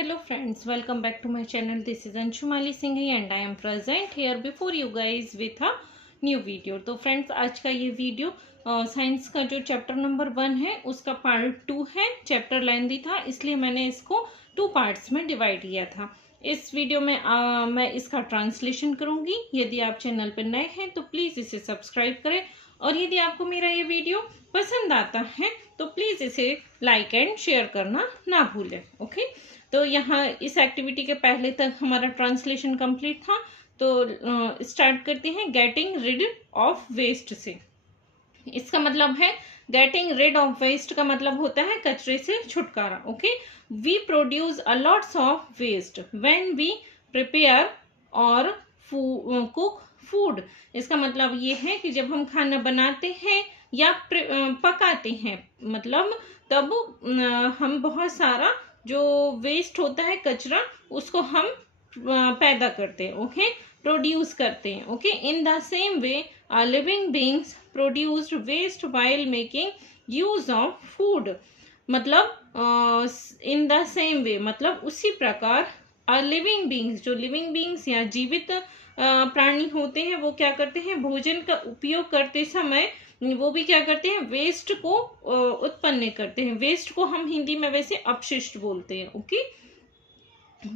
Hello friends, welcome back to my channel. This is Anshumali Singhi and I am present here before you guys with a new video. तो friends आज का ये video science का जो chapter number 1 है उसका part 2 है। Chapter lengthy था इसलिए मैंने इसको 2 पार्ट्स में डिवाइड किया था। इस वीडियो में मैं इसका ट्रांसलेशन करूंगी। यदि आप चैनल पर नए हैं तो प्लीज़ इसे सब्सक्राइब करें और यदि आपको मेरा ये वीडियो पसंद आता है तो प्लीज़ इसे लाइक एंड शेयर करना ना भूलें। ओके, तो यहाँ इस एक्टिविटी के पहले तक हमारा ट्रांसलेशन कंप्लीट था। तो स्टार्ट करते हैं गेटिंग रिड ऑफ वेस्ट से। इसका मतलब है गेटिंग रिड ऑफ वेस्ट का मतलब होता है कचरे से छुटकारा। Okay, we produce a lots of waste when we prepare और कुक फूड। इसका मतलब ये है कि जब हम खाना बनाते हैं या पकाते हैं मतलब तब हम बहुत सारा जो वेस्ट होता है कचरा उसको हम पैदा करते हैं। ओके, प्रोड्यूस करते हैं। Okay, in the same way living beings produced waste while making use of food. मतलब इन द सेम वे मतलब उसी प्रकार लिविंग बींग्स, जो लिविंग बींग्स या जीवित प्राणी होते हैं वो क्या करते हैं, भोजन का उपयोग करते समय वो भी क्या करते हैं, वेस्ट को उत्पन्न करते हैं। वेस्ट को हम हिंदी में वैसे अपशिष्ट बोलते हैं। Okay,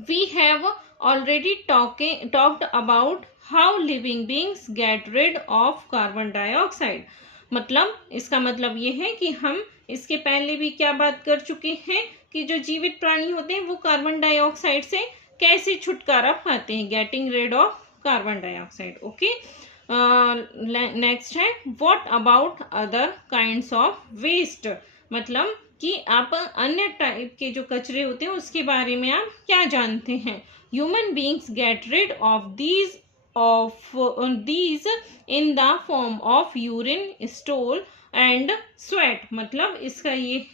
we have already talked about how living beings get rid of carbon dioxide. मतलब इसका मतलब ये है कि हम इसके पहले भी क्या बात कर चुके हैं कि जो जीवित प्राणी होते हैं वो कार्बन डाइऑक्साइड से कैसे छुटकारा पाते हैं, getting rid of carbon dioxide. Okay, next है what about other kinds of waste. मतलब कि आप अन्य टाइप के जो कचरे होते हैं उसके बारे में आप क्या जानते हैं। Human beings get rid of these in the form of urine, stool and sweat. मतलब इसका ये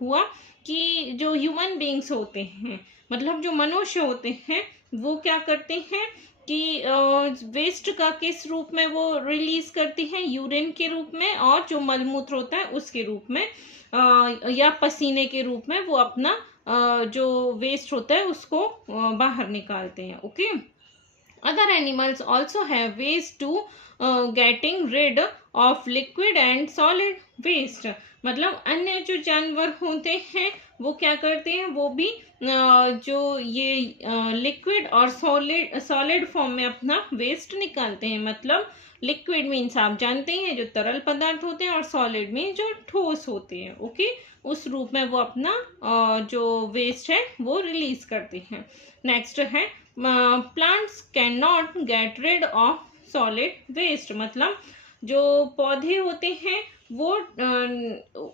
हुआ कि जो ह्यूमन बींग्स होते हैं मतलब जो मनुष्य होते हैं वो क्या करते हैं कि वेस्ट का किस रूप में वो रिलीज करती हैं, यूरिन के रूप में, और जो मलमूत्र होता है उसके रूप में या पसीने के रूप में वो अपना जो वेस्ट होता है उसको बाहर निकालते हैं। Okay, other animals also have ways to getting rid of liquid and solid waste. मतलब अन्य जो जानवर होते हैं वो क्या करते हैं, वो भी जो ये लिक्विड और सॉलिड फॉर्म में अपना वेस्ट निकालते हैं। मतलब लिक्विड मीन्स आप जानते हैं जो तरल पदार्थ होते हैं और सॉलिड मीन्स जो ठोस होते हैं। ओके, उस रूप में वो अपना जो वेस्ट है वो रिलीज करते हैं। नेक्स्ट है plants can not get rid of solid waste. मतलब जो पौधे होते हैं वो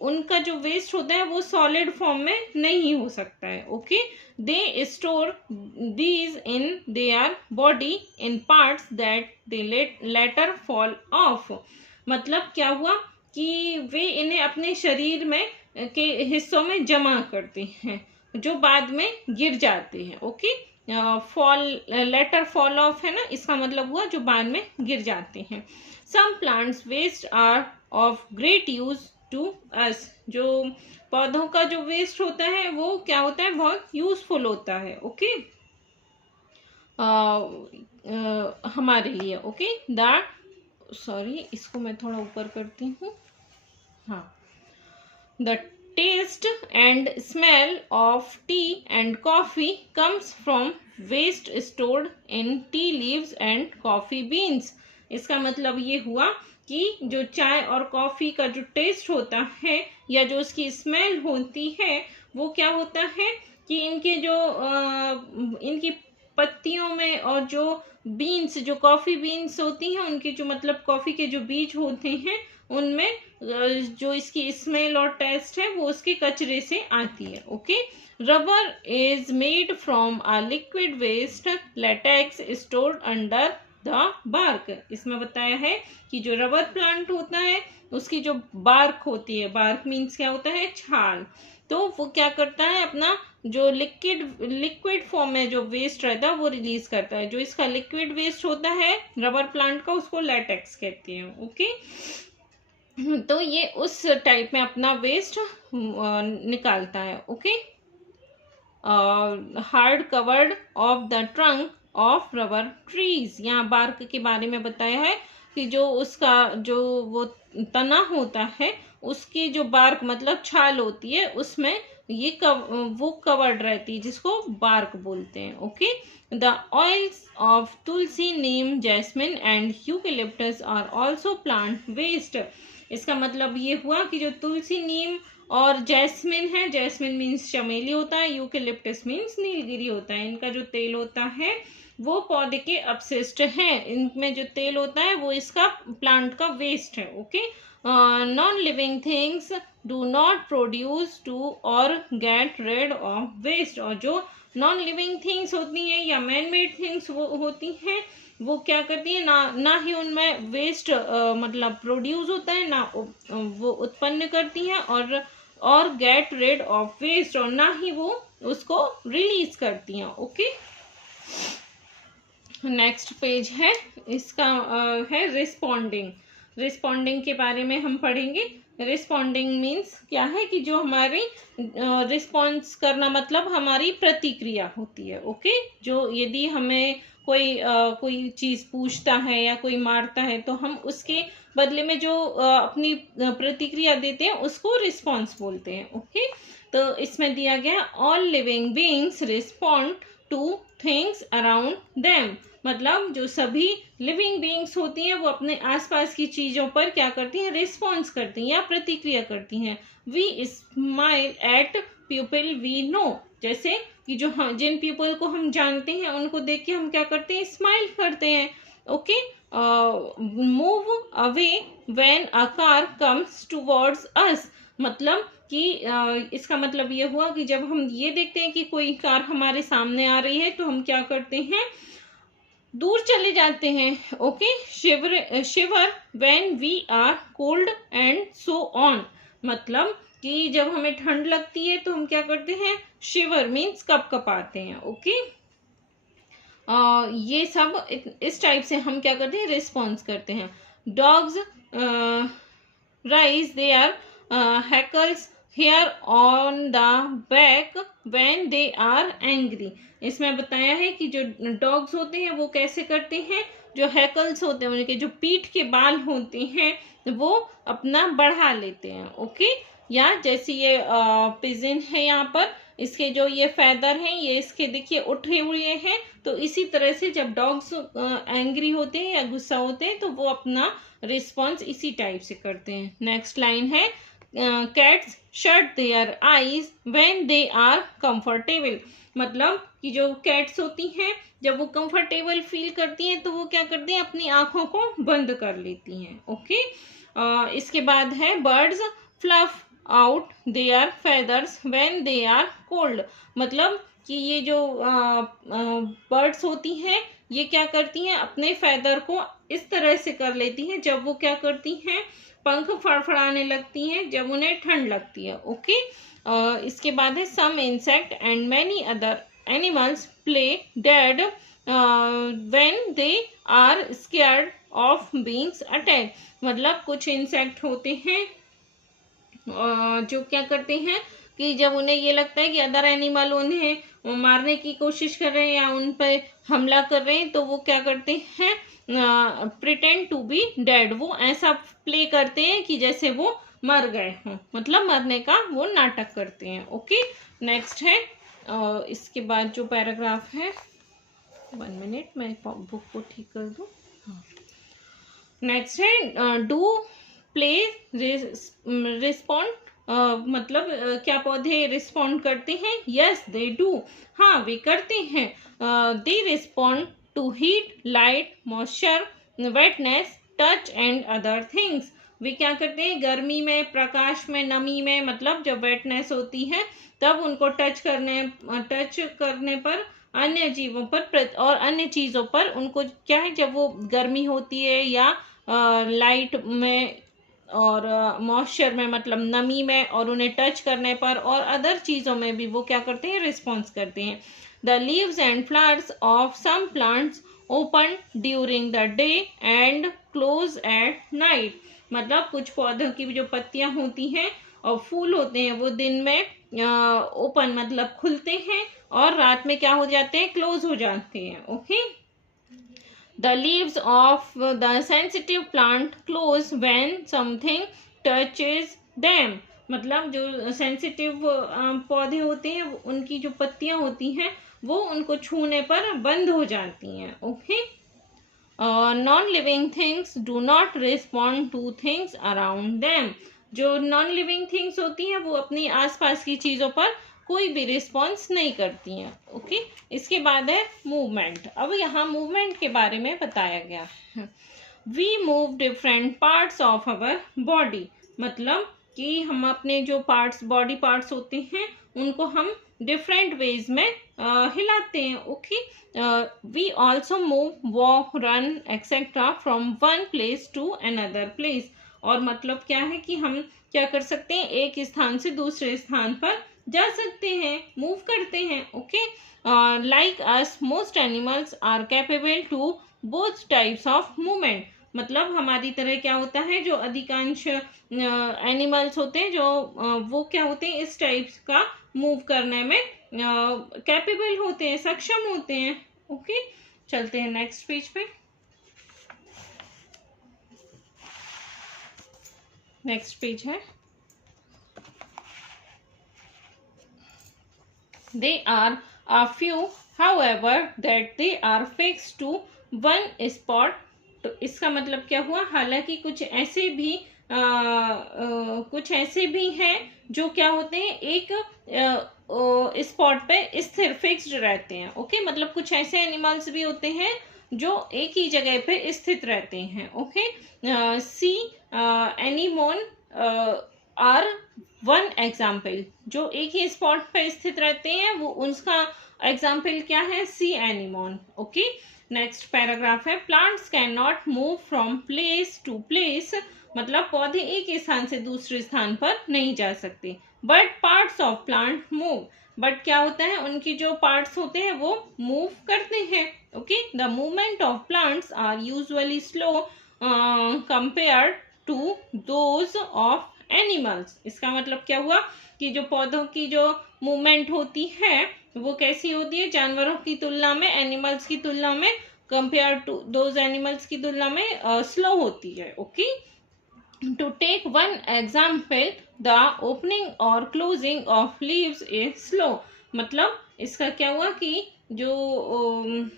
उनका जो वेस्ट होता है वो सॉलिड फॉर्म में नहीं हो सकता है। Okay, they store these in their body in parts that they letter fall of. मतलब क्या हुआ कि वे इन्हें अपने शरीर में के हिस्सों में जमा करते हैं जो बाद में गिर जाते हैं। ओके, लेटर फॉल ऑफ है ना, इसका मतलब हुआ जो बाद में गिर जाते हैं। Some plants waste are of great use to us. जो पौधों का जो वेस्ट होता है वो क्या होता है, बहुत यूजफुल होता है। ओके, हमारे लिए। ओके, सॉरी इसको मैं थोड़ा ऊपर करती हूँ। हाँ, the taste and smell of tea and coffee comes from waste stored in tea leaves and coffee beans। इसका मतलब ये हुआ कि जो चाय और कॉफी का जो टेस्ट होता है या जो उसकी स्मेल होती है वो क्या होता है कि इनके जो इनकी पत्तियों में और जो बीन्स, जो कॉफी बीन्स होती हैं उनके जो मतलब कॉफी के जो बीज होते हैं उनमें जो इसकी स्मेल और टेस्ट है वो उसके कचरे से आती है। Okay, rubber is made from a liquid waste latex stored under the bark. इसमें बताया है कि जो रबर प्लांट होता है उसकी जो बार्क होती है, बार्क मीन्स क्या होता है, छाल, तो वो क्या करता है अपना जो लिक्विड फॉर्म में जो वेस्ट रहता है वो रिलीज करता है। जो इसका लिक्विड वेस्ट होता है रबर प्लांट का उसको लेटेक्स कहते हैं। ओके, तो ये उस टाइप में अपना वेस्ट निकालता है। Okay, hard covered of the trunk of rubber trees. यहाँ बार्क के बारे में बताया है कि जो उसका जो वो तना होता है उसकी जो बार्क मतलब छाल होती है उसमें ये वो कवर्ड रहती है जिसको बार्क बोलते हैं। Okay, the oils of tulsi, neem, jasmine and eucalyptus are also plant waste. इसका मतलब ये हुआ कि जो तुलसी, नीम और जैस्मिन है, जैस्मिन मीन्स चमेली होता है, यूकेलिप्टस मीन्स नीलगिरी होता है, इनका जो तेल होता है वो पौधे के अपशिष्ट हैं। इनमें जो तेल होता है वो इसका प्लांट का वेस्ट है। Okay, non living things do not produce to or get rid of waste. और जो नॉन लिविंग थिंग्स होती हैं या मैन मेड थिंग्स वो होती हैं वो क्या करती है, ना ही उनमें वेस्ट मतलब प्रोड्यूस होता है, ना वो उत्पन्न करती हैं और गेट रेड ऑफ वेस्ट, और ना ही वो उसको रिलीज करती हैं। ओके, नेक्स्ट पेज है, इसका है रिस्पॉन्डिंग। रिस्पॉन्डिंग के बारे में हम पढ़ेंगे। रिस्पॉन्डिंग मीन्स क्या है कि जो हमारी रिस्पॉन्स करना मतलब हमारी प्रतिक्रिया होती है। ओके, जो यदि हमें कोई चीज़ पूछता है या कोई मारता है तो हम उसके बदले में जो अपनी प्रतिक्रिया देते हैं उसको रिस्पॉन्स बोलते हैं। ओके, तो इसमें दिया गया all living beings respond two things around them. मतलब जो सभी लिविंग बीइंग्स होती हैं वो अपने आसपास की चीज़ों पर क्या करती हैं, रिस्पॉन्स करती हैं या प्रतिक्रिया करती हैं। We smile at people we know. जैसे कि जो जिन पीपल को हम जानते हैं उनको देख के हम क्या करते हैं, स्माइल करते हैं। Okay, move away when a car comes towards अस। मतलब कि इसका मतलब ये हुआ कि जब हम ये देखते हैं कि कोई कार हमारे सामने आ रही है तो हम क्या करते हैं, दूर चले जाते हैं। Okay, shiver when we are cold and so on. मतलब कि जब हमें ठंड लगती है तो हम क्या करते हैं, शिवर मीन्स कपकपाते हैं। ओके, ये सब इस टाइप से हम क्या करते हैं, रिस्पॉन्स करते हैं। Dogs rise their hackles hair on the back when they are angry. इसमें बताया है कि जो डॉग्स होते हैं वो कैसे करते हैं, जो हैकल्स होते हैं उनके जो पीठ के बाल होते हैं वो अपना बढ़ा लेते हैं। ओके, या जैसे ये पिजन है यहाँ पर, इसके जो ये फेदर हैं ये इसके देखिए उठे हुए हैं, तो इसी तरह से जब डॉग्स एंग्री होते हैं या गुस्सा होते हैं तो वो अपना रिस्पॉन्स इसी टाइप से करते हैं। नेक्स्ट लाइन है, cats shut their eyes when they are comfortable. मतलब कि जो कैट्स होती हैं जब वो कंफर्टेबल फील करती हैं तो वो क्या करती हैं, अपनी आंखों को बंद कर लेती हैं। ओके, इसके बाद है birds fluff out their feathers when they are cold. मतलब कि ये जो बर्ड्स होती हैं ये क्या करती हैं, अपने फेदर को इस तरह से कर लेती हैं जब वो क्या करती हैं, पंख फड़फड़ाने लगती हैं जब उन्हें ठंड लगती है। ओके, इसके बाद है some insect and many other animals play dead when they are scared of being attack. मतलब कुछ इंसेक्ट होते हैं जो क्या करते हैं कि जब उन्हें ये लगता है कि अदर एनिमल उन्हें मारने की कोशिश कर रहे हैं या उन पर हमला कर रहे हैं तो वो क्या करते हैं, प्रिटेंड टू बी डेड। वो ऐसा प्ले करते हैं कि जैसे वो मर गए हों, मतलब मरने का वो नाटक करते हैं। ओके, नेक्स्ट है इसके बाद जो पैराग्राफ है, 1 मिनट मैं बुक को ठीक कर दूं। हाँ, नेक्स्ट है डू प्ले रिस्पॉन्ड। मतलब क्या पौधे रिस्पॉन्ड करते हैं, यस दे डू। हाँ, वे करते हैं। They respond to heat, light, moisture, wetness, touch and other things. वे क्या करते हैं, गर्मी में, प्रकाश में, नमी में, मतलब जब वेटनेस होती है तब उनको टच करने पर अन्य जीवों पर और अन्य चीज़ों पर उनको क्या है, जब वो गर्मी होती है या लाइट में और मॉइस्चर में मतलब नमी में और उन्हें टच करने पर और अदर चीज़ों में भी वो क्या करते हैं, रिस्पॉन्स करते हैं। The leaves and flowers of some plants open during the day and close at night. मतलब कुछ पौधों की जो पत्तियां होती हैं और फूल होते हैं वो दिन में ओपन मतलब खुलते हैं, और रात में क्या हो जाते हैं, क्लोज हो जाते हैं। Okay, the leaves of the sensitive plant close when something touches them, मतलब जो सेंसिटिव पौधे होते हैं उनकी जो पत्तियां होती हैं वो उनको छूने पर बंद हो जाती हैं। Okay, non living things do not respond two things around them, जो नॉन लिविंग थिंग्स होती हैं वो अपनी आसपास की चीज़ों पर कोई भी रिस्पॉन्स नहीं करती हैं। ओके, इसके बाद है मूवमेंट। अब यहाँ मूवमेंट के बारे में बताया गया है। We move different parts of our body, मतलब कि हम अपने जो पार्ट्स, बॉडी पार्ट्स होते हैं उनको हम डिफरेंट वेज में हिलाते हैं। Okay, we also move, walk, run etcetera from one place to another place, और मतलब क्या है कि हम क्या कर सकते हैं, एक स्थान से दूसरे स्थान पर जा सकते हैं, मूव करते हैं। Okay, like us most animals are capable to both types of movement, मतलब हमारी तरह क्या होता है, जो अधिकांश एनिमल्स होते हैं जो वो क्या होते हैं, इस टाइप का मूव करने में कैपेबल होते हैं, सक्षम होते हैं। ओके, चलते हैं नेक्स्ट पेज पे। नेक्स्ट पेज है, they are a few however that they are fixed to one spot, तो इसका मतलब क्या हुआ, हालांकि कुछ ऐसे भी हैं जो क्या होते हैं, एक स्पॉट पे स्थिर, फिक्स्ड रहते हैं। ओके, मतलब कुछ ऐसे एनिमल्स भी होते हैं जो एक ही जगह पे स्थित रहते हैं। Okay, sea anemone are one example, जो एक ही स्पॉट पे स्थित रहते हैं वो उसका एग्जाम्पल क्या है, sea anemone. Okay, next paragraph है, plants can not move from place to place, मतलब पौधे एक स्थान से दूसरे स्थान पर नहीं जा सकते, but parts of plant move, but क्या होता है, उनकी जो पार्ट्स होते हैं वो मूव करते हैं। Okay, the movement of plants are usually slow compared to those of animals, इसका मतलब क्या हुआ कि जो पौधों की जो मूवमेंट होती है वो कैसी होती है, जानवरों की तुलना में, एनिमल्स की तुलना में, कंपेयर टू दोज एनिमल्स की तुलना में स्लो होती है। Okay, to take one example, the opening और closing of leaves is slow, मतलब इसका क्या हुआ कि जो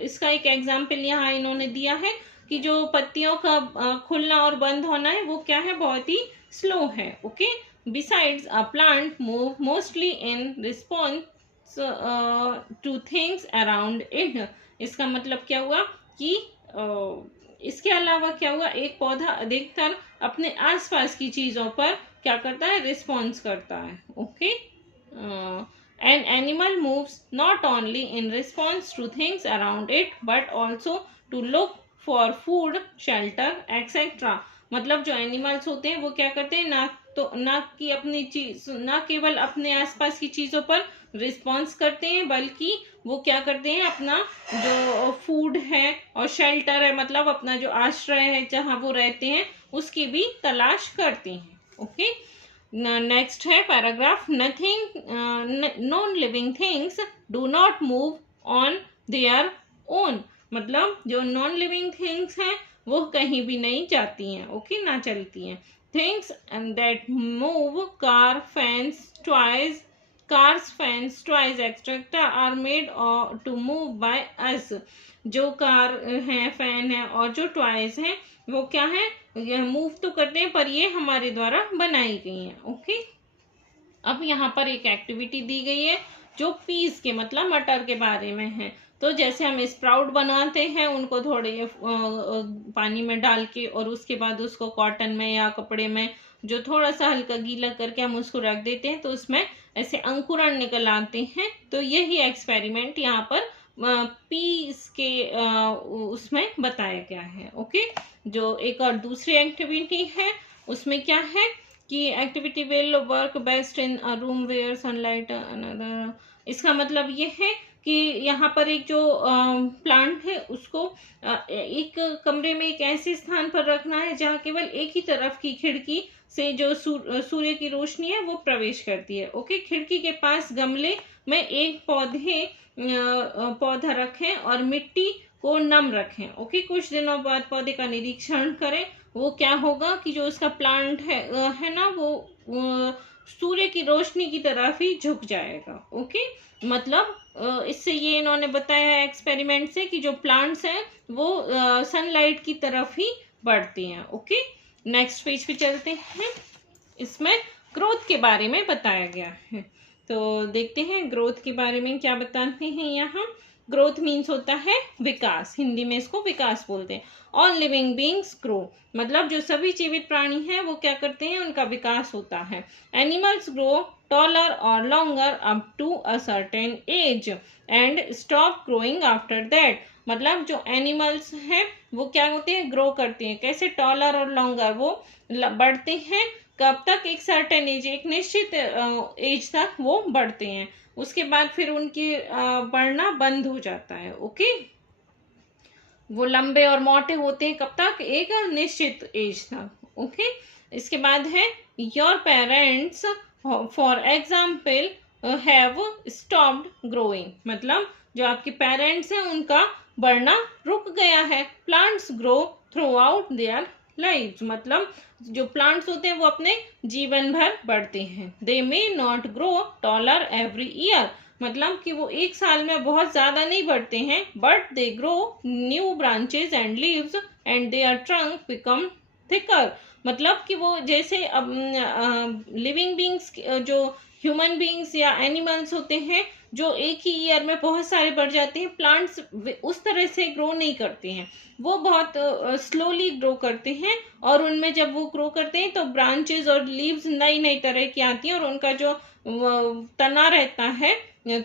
इसका एक एग्जाम्पल यहाँ इन्होंने दिया है कि जो पत्तियों का खुलना और बंद होना है वो क्या है, बहुत ही स्लो है। Okay, besides a plant move mostly in response two things around it, इसका मतलब क्या हुआ कि इसके अलावा क्या हुआ, एक पौधा अधिकतर अपने आसपास की चीजों पर क्या करता है, रिस्पॉन्स करता है। Okay, an animal moves not only in response to things around it but also to look for food, shelter, etc. मतलब जो एनिमल्स होते हैं वो क्या करते हैं, ना केवल अपने आसपास की चीजों पर रिस्पॉन्स करते हैं, बल्कि वो क्या करते हैं, अपना जो फूड है और शेल्टर है, मतलब अपना जो आश्रय है जहाँ वो रहते हैं उसकी भी तलाश करते हैं। ओके, नेक्स्ट है paragraph, nothing non living things do not move on their own, मतलब जो नॉन लिविंग थिंग्स हैं वो कहीं भी नहीं जाती हैं। ओके, ना चलती हैं। Things that move, car, fans, toys, cars, fans, toys etcetera are made to move by us, जो कार हैं, फैन है और जो टॉयज हैं वो क्या है, यह मूव तो करते हैं पर ये हमारे द्वारा बनाई गई हैं। ओके, अब यहाँ पर एक एक्टिविटी दी गई है जो पीस के मतलब मटर के बारे में है। तो जैसे हम स्प्राउट बनाते हैं, उनको थोड़े पानी में डाल के और उसके बाद उसको कॉटन में या कपड़े में जो थोड़ा सा हल्का गीला करके हम उसको रख देते हैं तो उसमें ऐसे अंकुरण निकल आते हैं। तो यही एक्सपेरिमेंट यहाँ पर पीस के उसमें बताया गया है। ओके, जो एक और दूसरी एक्टिविटी है उसमें क्या है कि activity will work best in a room where sunlight another, इसका मतलब ये है कि यहाँ पर एक जो प्लांट है उसको एक कमरे में एक ऐसे स्थान पर रखना है जहाँ केवल एक ही तरफ की खिड़की से जो सूर्य की रोशनी है वो प्रवेश करती है। ओके, खिड़की के पास गमले में एक पौधा रखें और मिट्टी को नम रखें। ओके, कुछ दिनों बाद पौधे का निरीक्षण करें। वो क्या होगा कि जो उसका प्लांट है ना, वो सूर्य की रोशनी की तरफ ही झुक जाएगा। ओके, मतलब इससे ये इन्होंने बताया है एक्सपेरिमेंट से कि जो प्लांट्स हैं वो सनलाइट की तरफ ही बढ़ते हैं। ओके, नेक्स्ट पेज पे चलते हैं। इसमें ग्रोथ के बारे में बताया गया है, तो देखते हैं ग्रोथ के बारे में क्या बताते हैं यहाँ। ग्रोथ मीन्स होता है विकास, हिंदी में इसको विकास बोलते हैं। ऑल लिविंग बींग्स ग्रो, मतलब जो सभी जीवित प्राणी हैं वो क्या करते हैं, उनका विकास होता है। एनिमल्स ग्रो टॉलर और longer up to a certain age and stop growing after that, मतलब जो एनिमल्स हैं वो क्या होते हैं, ग्रो करते हैं। कैसे, टॉलर और लॉन्गर, वो बढ़ते हैं कब तक, एक सर्टेन एज, एक निश्चित एज तक वो बढ़ते हैं, उसके बाद फिर उनकी बढ़ना बंद हो जाता है। ओके, वो लंबे और मोटे होते हैं कब तक, एक निश्चित एज तक। ओके, इसके बाद है your parents for example have stopped growing, मतलब जो आपके पेरेंट्स हैं उनका बढ़ना रुक गया है। Plants grow through out their life, मतलब जो प्लांट्स होते हैं वो अपने जीवन भर बढ़ते हैं। They may not grow taller every year, मतलब कि वो एक साल में बहुत ज्यादा नहीं बढ़ते हैं, but they grow new branches and leaves and their trunk become thicker, मतलब कि वो जैसे अब लिविंग बींग्स, जो ह्यूमन बींग्स या एनिमल्स होते हैं जो एक ही ईयर में बहुत सारे बढ़ जाते हैं, प्लांट्स उस तरह से ग्रो नहीं करते हैं, वो बहुत स्लोली ग्रो करते हैं, और उनमें जब वो ग्रो करते हैं तो ब्रांचेस और लीव्स नई नई तरह की आती हैं, और उनका जो तना रहता है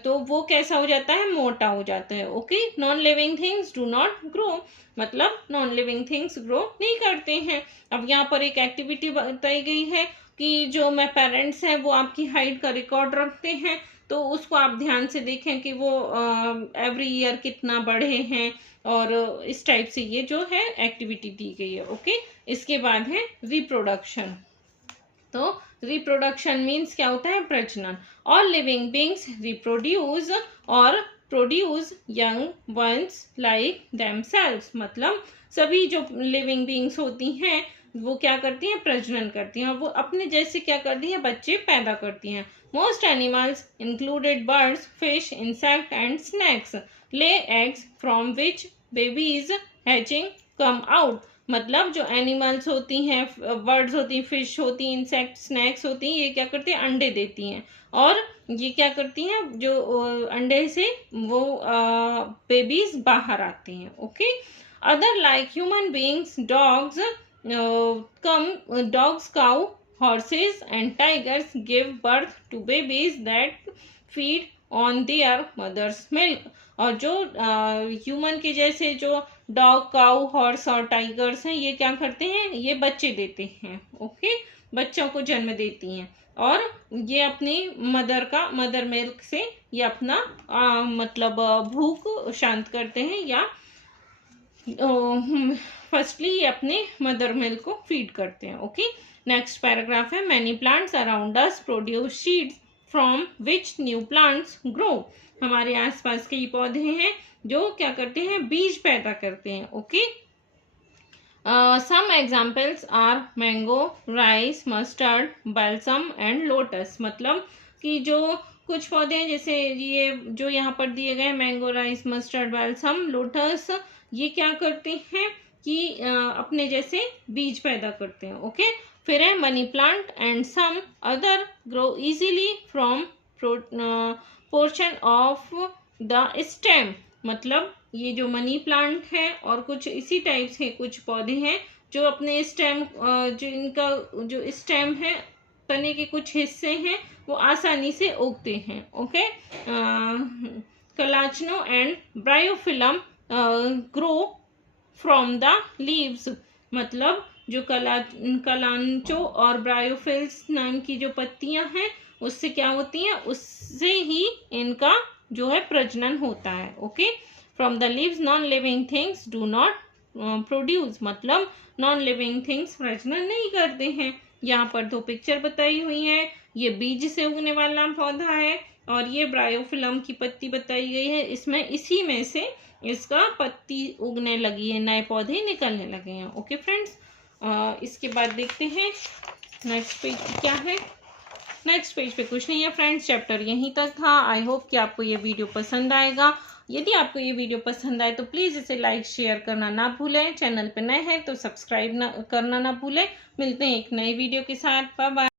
तो वो कैसा हो जाता है, मोटा हो जाता है। Okay, non living things do not grow, मतलब नॉन लिविंग थिंग्स ग्रो नहीं करते हैं। अब यहाँ पर एक एक्टिविटी बताई गई है कि जो मैं पेरेंट्स हैं वो आपकी हाइट का रिकॉर्ड रखते हैं, तो उसको आप ध्यान से देखें कि वो एवरी ईयर कितना बढ़े हैं, और इस टाइप से ये जो है एक्टिविटी दी गई है। ओके, इसके बाद है रिप्रोडक्शन। तो रिप्रोडक्शन मीन्स क्या होता है, प्रजनन। ऑल लिविंग बींग्स रिप्रोड्यूस और produce young ones like themselves, मतलब सभी जो लिविंग बींग्स होती हैं वो क्या करती हैं, प्रजनन करती हैं, और वो अपने जैसे क्या करती हैं, बच्चे पैदा करती हैं। Most animals included birds, fish, insect and snacks lay eggs from which babies hatching come out, मतलब जो एनिमल्स होती हैं, बर्ड्स होती हैं, फिश होती हैं, इंसेक्ट, स्नैक्स होती हैं, ये क्या करती हैं, अंडे देती हैं, और ये क्या करती हैं, जो अंडे से वो बेबीज बाहर आती हैं। Okay, other like human beings, dogs, cow, horses and tigers give birth to babies that feed on their mother's milk, और जो ह्यूमन के जैसे जो डॉग, काऊ, हॉर्स और टाइगर्स हैं ये क्या करते हैं, ये बच्चे देते हैं। ओके, बच्चों को जन्म देती हैं, और ये अपनी मदर मिल्क से ये अपना मतलब भूख शांत करते हैं, या फर्स्टली ये अपने मदर मिल्क को फीड करते हैं। ओके, नेक्स्ट पैराग्राफ है, many plants around us produce seeds from which new plants grow, हमारे आसपास कई पौधे हैं जो क्या करते हैं, बीज पैदा करते हैं। Okay, some examples are mango, rice, mustard, balsam and lotus, मतलब कि जो कुछ पौधे हैं जैसे ये जो यहाँ पर दिए गए, mango, rice, mustard, balsam, lotus, ये क्या करते हैं कि अपने जैसे बीज पैदा करते हैं। ओके, फिर है money plant and some other grow easily from portion of the stem, मतलब ये जो मनी प्लांट है और कुछ इसी टाइप से कुछ पौधे हैं जो अपने स्टेम, जो इनका जो स्टेम है, तने के कुछ हिस्से हैं वो आसानी से उगते हैं। Okay, kalanchoe and bryophyllum grow from the leaves, मतलब जो कलांचो और ब्रायोफिल्स नाम की जो पत्तियां हैं उससे क्या होती हैं, उससे ही इनका जो है प्रजनन होता है। Okay, from the leaves non living things do not produce, मतलब नॉन लिविंग थिंग्स प्रजनन नहीं करते हैं। यहाँ पर दो पिक्चर बताई हुई हैं, ये बीज से उगने वाला पौधा है और ये ब्रायोफिलम की पत्ती बताई गई है। इसमें इसी में से इसका पत्ती उगने लगी है, नए पौधे निकलने लगे हैं। ओके फ्रेंड्स, इसके बाद देखते हैं नेक्स्ट पेज क्या है। नेक्स्ट पेज पे कुछ नहीं है फ्रेंड्स, चैप्टर यहीं तक था। आई होप कि आपको ये वीडियो पसंद आएगा। यदि आपको ये वीडियो पसंद आए तो प्लीज़ इसे लाइक शेयर करना ना भूलें। चैनल पे नए हैं तो सब्सक्राइब करना ना भूलें। मिलते हैं एक नए वीडियो के साथ। Bye bye.